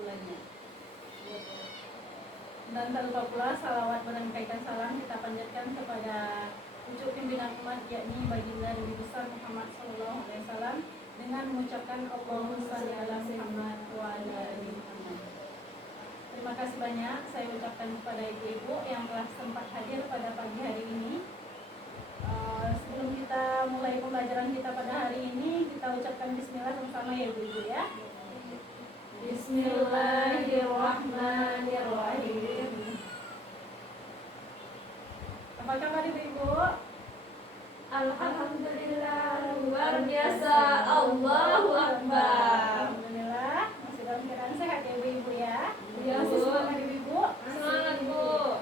bulannya. Dan tak lupa pula salawat berangkaikan salam kita panjatkan kepada pucuk pimpinan umat, yakni baginda Nabi besar Muhammad SAW, dengan mengucapkan Allahumma shalli ala Muhammad wa ala ali Muhammad. Terima kasih banyak saya ucapkan kepada ibu-ibu yang telah sempat hadir pada pagi hari ini. Sebelum kita mulai pembelajaran kita pada hari ini, kita ucapkan bismillah sama-sama ya ibu-ibu ya. Bismillahirrahmanirrahim. Apa kabar ibu-ibu? Alhamdulillah, luar biasa. Allahu Akbar. Alhamdulillah, masih dalam keadaan sehat ya ibu-ibu ya. Iya, Masih Bu. semangat ibu-ibu? Semangat, Bu.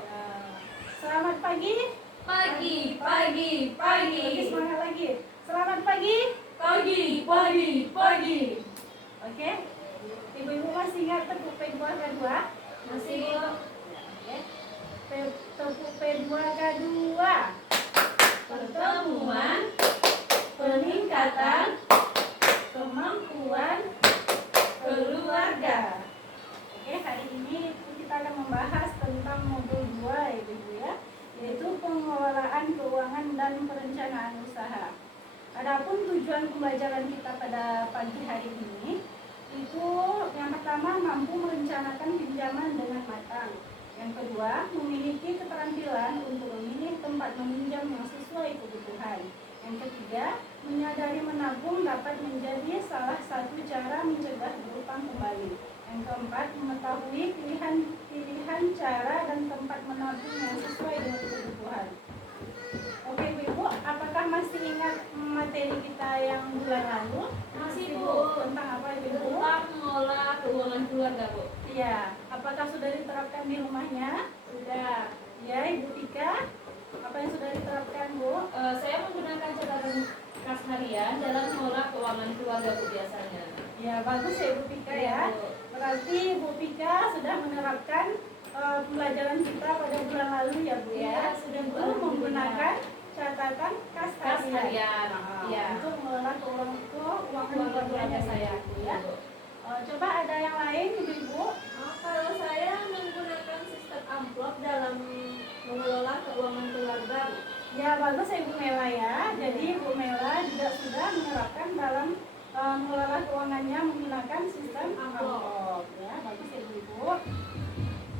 Selamat pagi. Pagi. Lebih semangat lagi. Selamat pagi. Pagi. Oke. Ibu-ibu masih ingat tepuk P2K2? Masih, Bu. Oke. Tepuk P2K2. Pertemuan, peningkatan, kemampuan keluarga. Oke, hari ini kita akan membahas tentang modul 2 ya ibu ya, yaitu pengelolaan keuangan dan perencanaan usaha. Adapun tujuan pembelajaran kita pada pagi hari ini itu yang pertama, mampu merencanakan pinjaman dengan matang. Yang kedua, memiliki keterampilan untuk memilih tempat meminjam yang sesuai kebutuhan. Yang ketiga, menyadari menabung dapat menjadi salah satu cara mencegah berutang kembali. Yang keempat, mengetahui pilihan cara dan tempat menabung yang sesuai dengan kebutuhan. Oke ibu, apakah masih ingat materi kita yang bulan lalu? Masih, Bu. Tentang apa ibu? Tentang mengelola keuangan keluarga, Bu. Iya, apakah sudah diterapkan di rumahnya? Sudah. Ya, Ibu Tika, apa yang sudah diterapkan, Bu? Saya menggunakan catatan kas harian dalam mengelola keuangan keluarga, Bu, biasanya. Ya, bagus ya Ibu Tika ya. Bu. Berarti Ibu Tika sudah menerapkan pembelajaran kita pada bulan lalu ya, Bu ya. Iya, sudah, Bu. Untuk menggunakan catatan kas Kas harian. Iya. Untuk mengelola keuangan Keluarga keluarga saya, Bu ya. Coba ada yang lain Ibu-ibu? Kalau saya menggunakan sistem amplop dalam mengelola keuangan keluarga, Bu. Ya, bagus ya Ibu Mela ya. Jadi Ibu Mela juga sudah menerapkan dalam mengelola keuangannya menggunakan sistem amplop. Ya, bagus ya Ibu.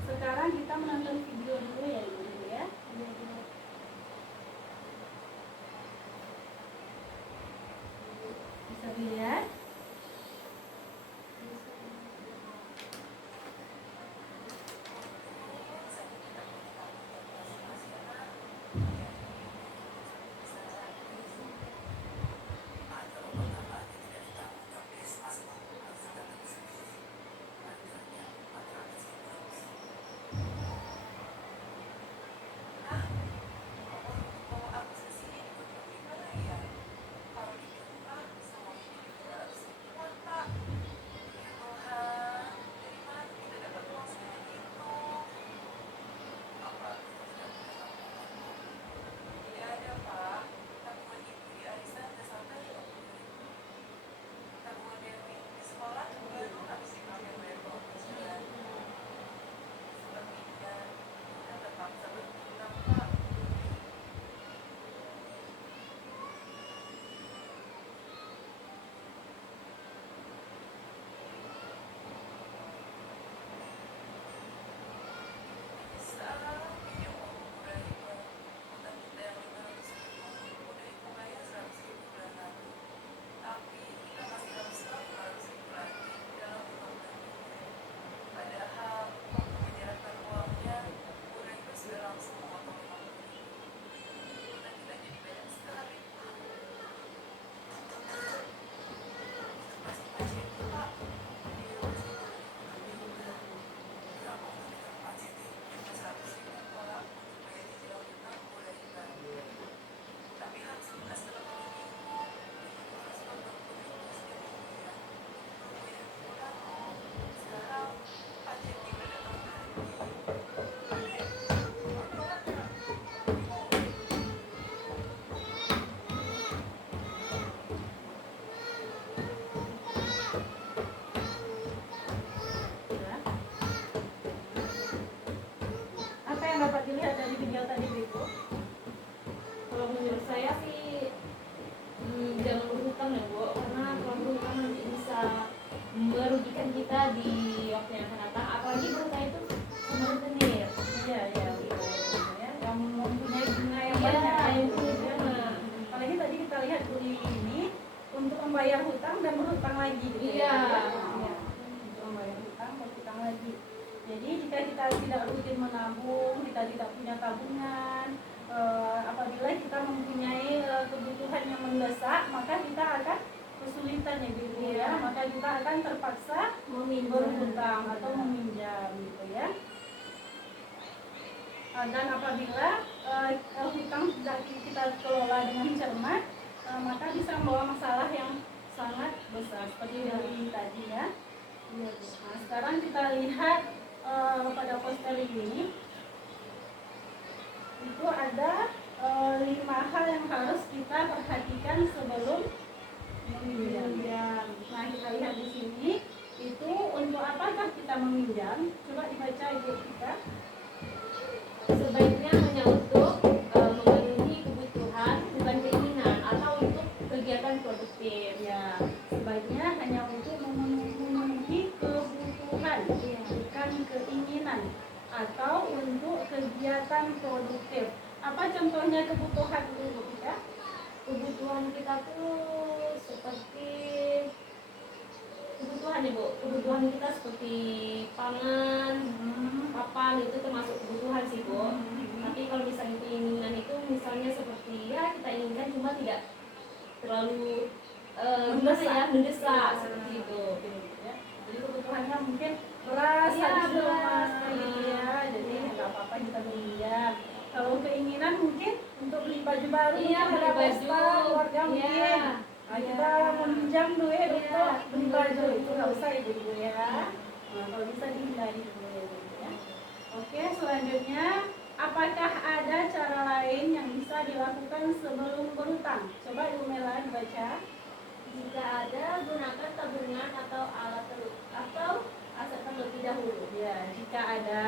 Sekarang kita menonton video dulu ya Ibu ya. Bisa dilihat. saya sih jangan berhutang ya Bu, karena kalau berhutang nanti bisa merugikan kita di waktu yang akan datang. Apalagi berhutang itu sama rentenir. Iya, iya, betul, ya. Yang mempunyai bunga yang Iya, banyak. itu juga. Apalagi tadi kita lihat Bu Lili ini untuk membayar hutang dan berhutang lagi gitu Iya. Ya. Untuk membayar hutang dan berhutang lagi. Jadi jika kita tidak rutin menabung, kita tidak punya tabungan, apabila kita mempunyai kebutuhan yang mendesak, maka kita akan kesulitan ya gitu ya. Maka kita akan terpaksa berhutang atau meminjam gitu ya. Dan apabila hutang tidak kita kelola dengan cermat, maka bisa membawa masalah yang sangat besar seperti dari tadi ya. Nah, sekarang kita lihat pada poster ini itu ada 5 hal yang harus kita perhatikan sebelum meminjam. Nah, kita lihat di sini itu untuk apakah kita meminjam? Coba dibaca Ibu kita. Sebaiknya hanya untuk memenuhi kebutuhan, bukan keinginan, atau untuk kegiatan produktif. Ya, sebaiknya hanya untuk memenuhi kebutuhan, bukan keinginan, atau untuk kegiatan produktif. Apa contohnya kebutuhan Ibu kita? Kebutuhan kita tuh seperti kebutuhan ya Bu, kebutuhan kita seperti pangan, papan, itu termasuk kebutuhan sih Bu. Tapi kalau misalnya keinginan itu misalnya seperti ya kita inginkan cuma tidak terlalu mendesak seperti itu. Ya. Jadi kebutuhannya mungkin beras Iya, habis di rumah beras. gitu ya. Jadi nggak apa-apa kita meminjam. Kalau keinginan mungkin untuk beli baju baru, Iya, mungkin beli ada baju. pesta keluarga Iya. mungkin. Nah, kita meminjam duit Iya. untuk beli baju itu nggak usah ibu-ibu ya. Nah, kalau bisa dihindari dulu ya, ibu ya. Oke, selanjutnya apakah ada cara lain yang bisa dilakukan sebelum berhutang? Coba Ibu Mela dibaca. Jika ada, gunakan tabungan atau aset terlebih dahulu. Ya, jika ada,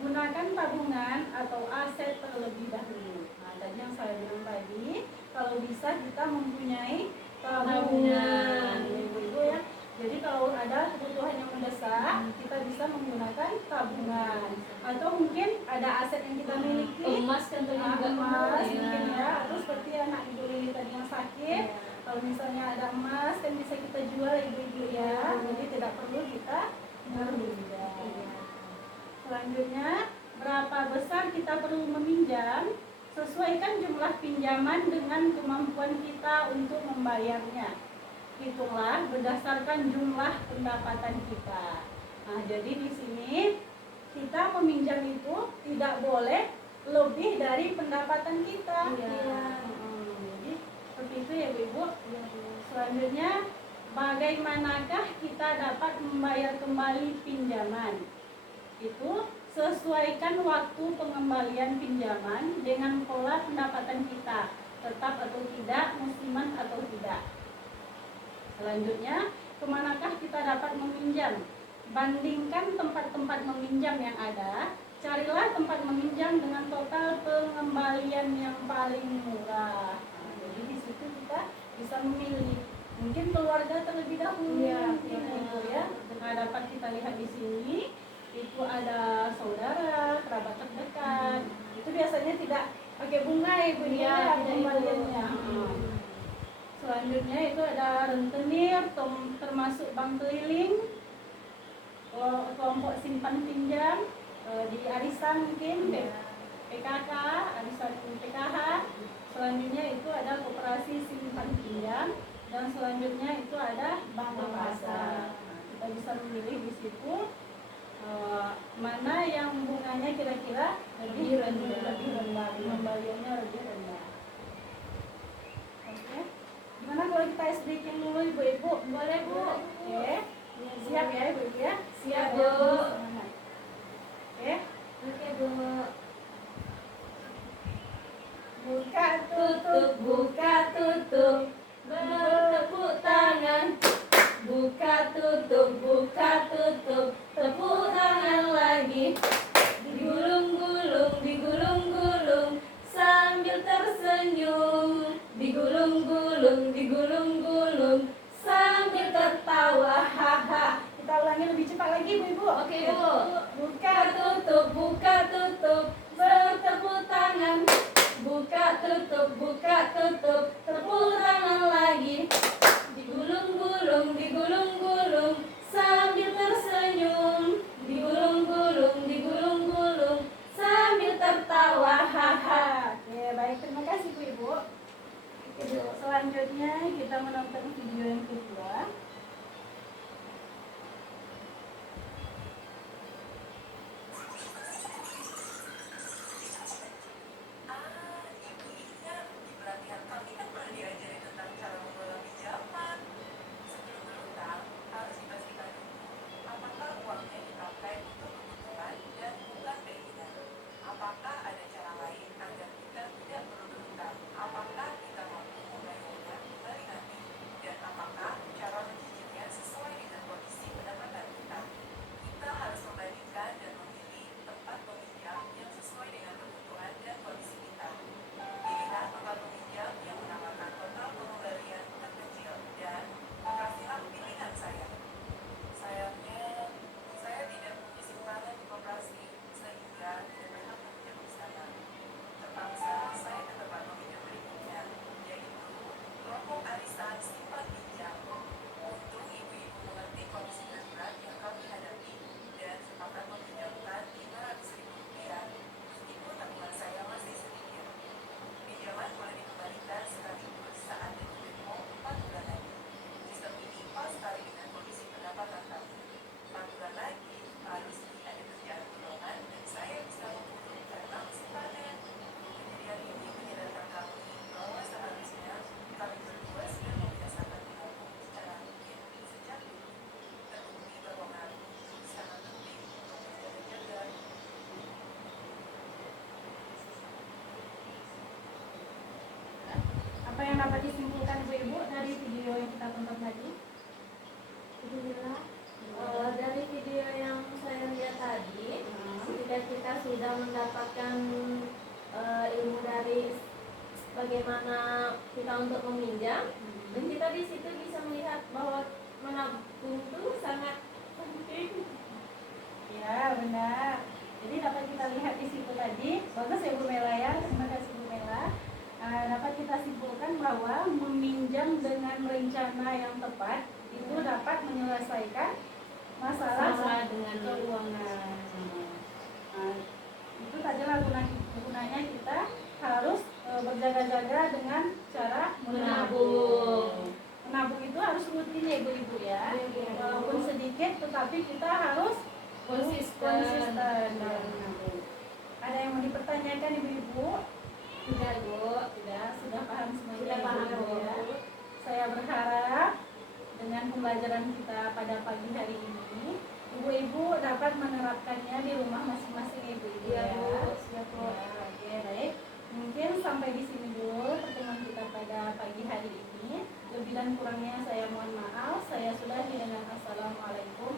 gunakan tabungan atau aset terlebih dahulu. Nah, tadi yang saya bilang tadi, kalau bisa kita mempunyai tabungan, ibu-ibu ya. Jadi kalau ada kebutuhan yang mendesak, kita bisa menggunakan tabungan. Atau mungkin ada aset yang kita miliki, Emas kan tadi juga emas ya. mungkin ya. Atau seperti anak Ibu Lili tadi yang sakit, kalau misalnya ada emas kan bisa kita jual ibu-ibu ya. Jadi tidak perlu kita meminjam. Selanjutnya, berapa besar kita perlu meminjam? Sesuaikan jumlah pinjaman dengan kemampuan kita untuk membayarnya. Hitunglah berdasarkan jumlah pendapatan kita. Nah, jadi di sini kita meminjam itu tidak boleh lebih dari pendapatan kita. Jadi seperti itu ya Bu. Selanjutnya, bagaimanakah kita dapat membayar kembali pinjaman? Itu sesuaikan waktu pengembalian pinjaman dengan pola pendapatan kita, tetap atau tidak, musiman atau tidak. Selanjutnya, kemanakah kita dapat meminjam? Bandingkan tempat-tempat meminjam yang ada. Carilah tempat meminjam dengan total pengembalian yang paling murah. Nah, jadi di situ kita bisa memilih. Mungkin keluarga terlebih dahulu, ya. Nah, dapat kita lihat di sini. Itu ada saudara, kerabat terdekat. Itu biasanya tidak pakai bunga ibu ya, pengembaliannya. Selanjutnya itu ada rentenir, termasuk bank keliling, kelompok simpan pinjam, di arisan mungkin, PKK, arisan PKH. Selanjutnya itu ada koperasi simpan pinjam, dan selanjutnya itu ada bank pasar. Nah, kita bisa memilih di situ mana yang bunganya kira-kira lebih rendah, pengembaliannya lebih rendah. Oke, gimana kalau kita SDK dulu ibu-ibu? Boleh Bu. Oke, siap ya ibu-ibu ya? Siap Bu. Oke, Bu. buka tutup, bertepuk tangan. Buka tutup, tepuk tangan lagi. Digulung-gulung, sambil tersenyum. Oke Bu. Buka tutup, bertepuk tangan. Buka tutup, tepuk tangan lagi. Digulung-gulung, sambil tersenyum. Digulung-gulung, sambil tertawa. Haha. Oke, baik, terima kasih Bu Ibu. Selanjutnya kita menonton video yang kedua. Apa yang dapat disimpulkan Ibu dari video yang kita tonton tadi? Dari video yang saya lihat tadi, ketika kita sudah mendapatkan ilmu dari bagaimana kita untuk meminjam, dan kita di situ bisa melihat bahwa menabung itu sangat penting. Ya, benar. Jadi dapat kita lihat di situ tadi. Bagus ya Bu Mela ya. Terima kasih Bu Mela. Dapat kita simpulkan bahwa meminjam dengan rencana yang tepat itu dapat menyelesaikan masalah dengan keuangan. Itu sajalah gunanya kita harus berjaga-jaga dengan cara menabung. Menabung itu harus rutin ya Ibu-ibu ya. Walaupun sedikit tetapi kita harus konsisten dalam menabung. Ada yang mau dipertanyakan Ibu-ibu? Tidak Bu. Tidak, sudah paham semuanya. Sudah paham, Ibu-ibu ya. Saya berharap dengan pembelajaran kita pada pagi hari ini, Ibu-ibu dapat menerapkannya di rumah masing-masing Ibu-ibu ya. Siap Bu. Ya, oke, baik. Mungkin sampai di sini dulu pertemuan kita pada pagi hari ini. Lebih dan kurangnya saya mohon maaf. Saya sudahi dengan assalamualaikum